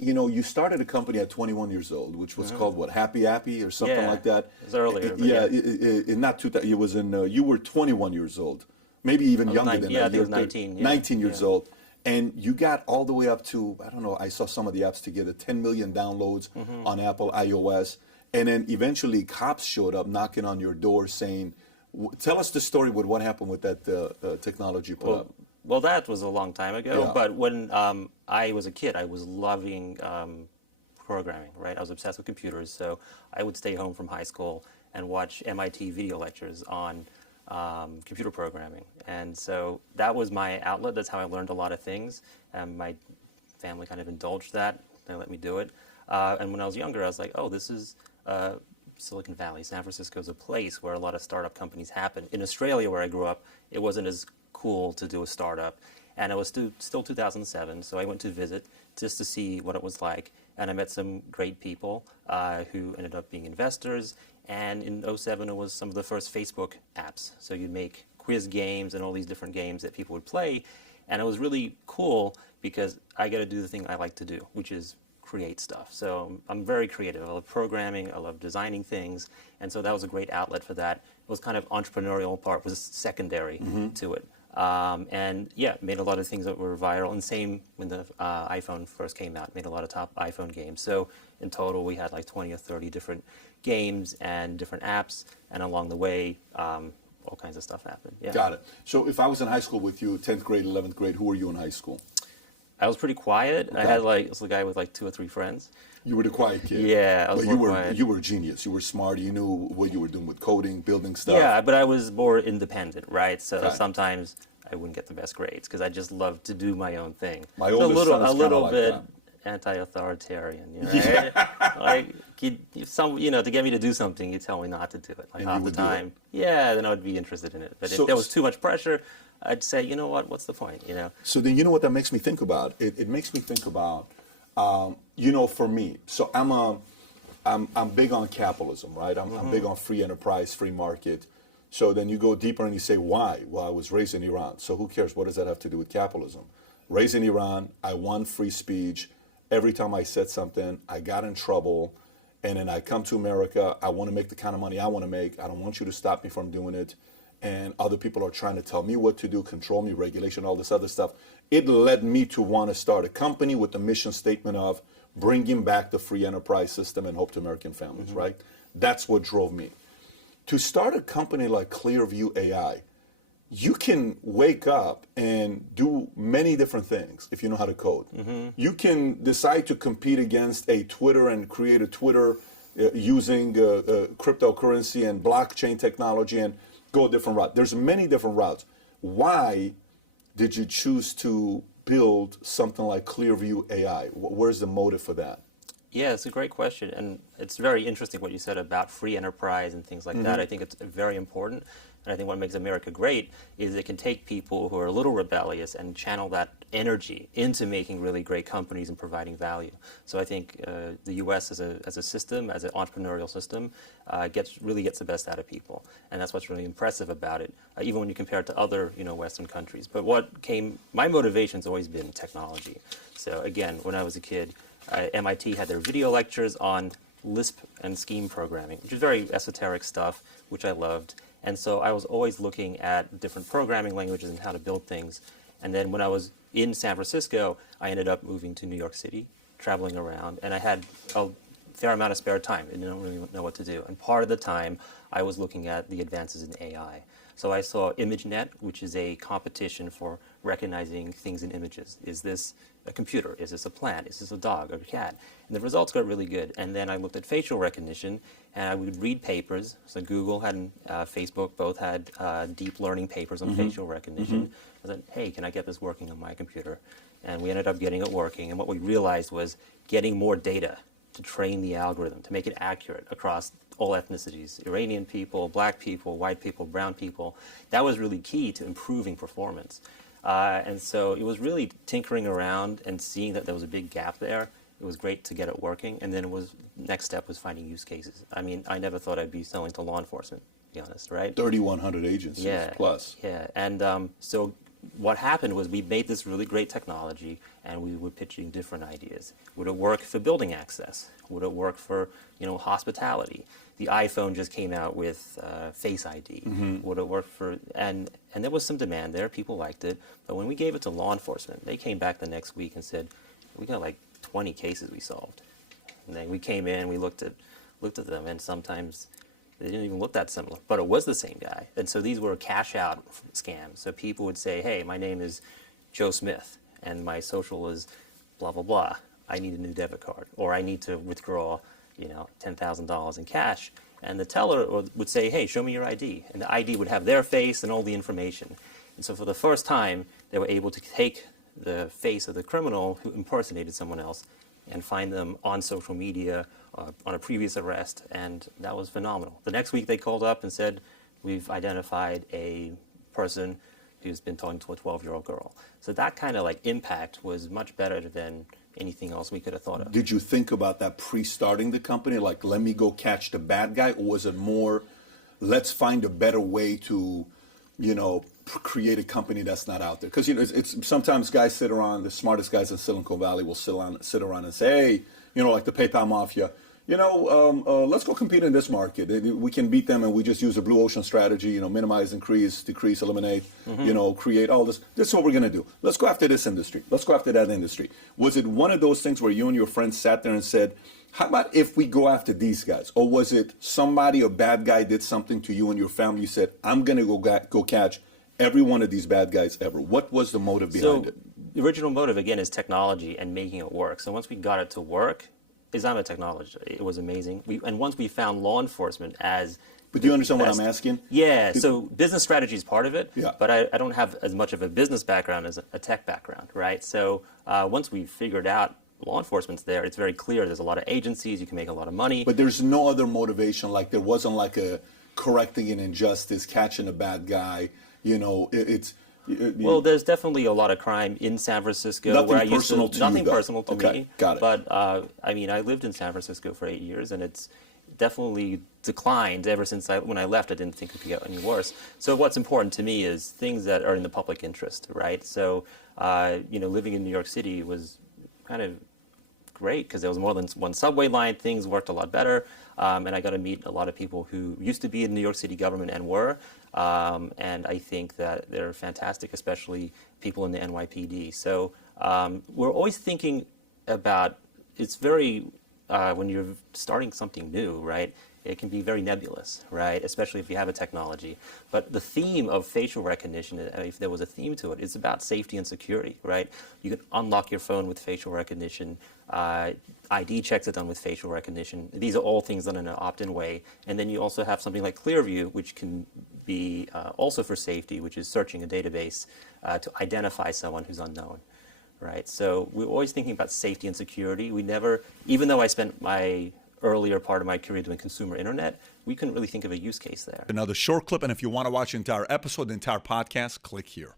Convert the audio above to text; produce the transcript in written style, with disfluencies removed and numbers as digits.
you started a company at 21 years old, which was called what, Happy Appy or something like that. It was earlier. Yeah, not 2000. It was in. You were 21 years old, maybe even younger than that. Yeah, I think it was 19. 19 years old, and you got all the way up to, I don't know. I saw some of the apps together, 10 million downloads on Apple iOS, and then eventually cops showed up knocking on your door saying, "Tell us the story with what happened with that technology you put up." Well, that was a long time ago, Yeah. but when I was a kid, I was loving programming, right? I was obsessed with computers, so I would stay home from high school and watch MIT video lectures on computer programming. And so that was my outlet. That's how I learned a lot of things. My family kind of indulged that. They let me do it. And when I was younger, I was like, oh, this is Silicon Valley. San Francisco is a place where a lot of startup companies happen. In Australia, where I grew up, it wasn't as cool to do a startup, and it was still 2007, so I went to visit just to see what it was like, and I met some great people who ended up being investors, and in '07 it was some of the first Facebook apps, so you'd make quiz games and all these different games that people would play, and it was really cool because I got to do the thing I like to do, which is create stuff. So I'm very creative. I love programming, I love designing things, and so that was a great outlet for that. It was kind of entrepreneurial part was secondary to it. And yeah, made a lot of things that were viral, and same when the iPhone first came out, made a lot of top iPhone games. So in total, we had like 20 or 30 different games and different apps, and along the way, all kinds of stuff happened. Yeah. Got it. So if I was in high school with you, 10th grade, 11th grade, who were you in high school? I was pretty quiet. Okay. I was a guy with like 2 or 3 friends. You were the quiet kid. Yeah, I was But more quiet. you were a genius. You were smart. You knew what you were doing with coding, building stuff. Yeah, but I was more independent, right? So Okay. sometimes I wouldn't get the best grades because I just loved to do my own thing. My So oldest son is a kinda little like bit that. anti-authoritarian, right? Like to get me to do something, you tell me not to do it. Like And half you the would do it. time, yeah, then I would be interested in it. But So- if there was too much pressure, I'd say, you know what? What's the point? So then you know what that makes me think about? It makes me think about, for me. So I'm big on capitalism, right? I'm big on free enterprise, free market. So then you go deeper and you say, why? Well, I was raised in Iran. So who cares? What does that have to do with capitalism? Raised in Iran, I won free speech. Every time I said something, I got in trouble. And then I come to America, I want to make the kind of money I want to make. I don't want you to stop me from doing it. And other people are trying to tell me what to do, control me, regulation, all this other stuff. It led me to want to start a company with the mission statement of bringing back the free enterprise system and hope to American families, right? That's what drove me. To start a company like Clearview A.I, you can wake up and do many different things if you know how to code. You can decide to compete against a Twitter and create a Twitter using cryptocurrency and blockchain technology and go a different route. There's many different routes. Why did you choose to build something like Clearview A.I? Where's the motive for that? Yeah, it's a great question, and it's very interesting what you said about free enterprise and things like that. I think it's very important, and I think what makes America great is it can take people who are a little rebellious and channel that energy into making really great companies and providing value. So I think the U.S. as a system, as an entrepreneurial system, really gets the best out of people, and that's what's really impressive about it, even when you compare it to other Western countries. But my motivation's always been technology. So again, when I was a kid, MIT had their video lectures on Lisp and scheme programming, which is very esoteric stuff, which I loved. And so I was always looking at different programming languages and how to build things. And then when I was in San Francisco, I ended up moving to New York City, traveling around, and I had a fair amount of spare time and didn't really know what to do. And part of the time, I was looking at the advances in AI. So I saw ImageNet, which is a competition for recognizing things in images. Is this a computer? Is this a plant? Is this a dog or a cat? And the results got really good. And then I looked at facial recognition, and I would read papers. So Google and Facebook both had deep learning papers on facial recognition. I said, hey, can I get this working on my computer? And we ended up getting it working. And what we realized was getting more data to train the algorithm, to make it accurate across all ethnicities, Iranian people, black people, white people, brown people. That was really key to improving performance. And so it was really tinkering around and seeing that there was a big gap there. It was great to get it working. And then next step was finding use cases. I mean, I never thought I'd be selling to law enforcement, to be honest, right? 3,100 agencies plus. Yeah, and so what happened was we made this really great technology, and we were pitching different ideas. Would it work for building access? Would it work for, hospitality? The iPhone just came out with Face ID. Would it work for, and there was some demand there. People liked it. But when we gave it to law enforcement, they came back the next week and said, we got like 20 cases we solved. And then we came in, we looked at them, and sometimes they didn't even look that similar, but it was the same guy. And so these were cash out scams. So people would say, hey, my name is Joe Smith, and my social is blah, blah, blah. I need a new debit card, or I need to withdraw, $10,000 in cash. And the teller would say, hey, show me your ID. And the ID would have their face and all the information. And so for the first time, they were able to take the face of the criminal who impersonated someone else and find them on social media, on a previous arrest, and that was phenomenal. The next week they called up and said, we've identified a person who's been talking to a 12-year-old girl. So that kind of impact was much better than anything else we could have thought of. Did you think about that pre-starting the company? Like, let me go catch the bad guy? Or was it more, let's find a better way to, create a company that's not out there? Because, it's sometimes guys sit around, the smartest guys in Silicon Valley will sit around and say, hey, like the PayPal Mafia, let's go compete in this market. We can beat them, and we just use a blue ocean strategy, minimize, increase, decrease, eliminate, create all this. This is what we're going to do. Let's go after this industry. Let's go after that industry. Was it one of those things where you and your friends sat there and said, how about if we go after these guys? Or was it somebody, a bad guy, did something to you and your family? You said, I'm going to go catch every one of these bad guys ever. What was the motive behind it? The original motive, again, is technology and making it work. So once we got it to work, because I'm a technologist, it was amazing. And once we found law enforcement as... But do you understand what I'm asking? Yeah, so business strategy is part of it, yeah. But I don't have as much of a business background as a tech background, right? So once we figured out law enforcement's there, it's very clear there's a lot of agencies, you can make a lot of money. But there's no other motivation, like there wasn't like a correcting an injustice, catching a bad guy, Well, there's definitely a lot of crime in San Francisco. Nothing personal to you, Nothing personal to me. Got it. But, I lived in San Francisco for 8 years, and it's definitely declined ever since when I left. I didn't think it could get any worse. So what's important to me is things that are in the public interest, right? So, living in New York City was kind of great because there was more than one subway line. Things worked a lot better, and I got to meet a lot of people who used to be in the New York City government and were, and I think that they're fantastic, especially people in the NYPD. So we're always thinking about, it's very, when you're starting something new, right, it can be very nebulous, right, especially if you have a technology. But the theme of facial recognition, if there was a theme to it, is about safety and security, right? You can unlock your phone with facial recognition. ID checks are done with facial recognition. These are all things done in an opt-in way. And then you also have something like Clearview, which can be also for safety, which is searching a database to identify someone who's unknown, right? So we're always thinking about safety and security. We never, even though I spent my earlier part of my career doing consumer internet, we couldn't really think of a use case there. Another short clip, and if you want to watch the entire episode, the entire podcast, click here.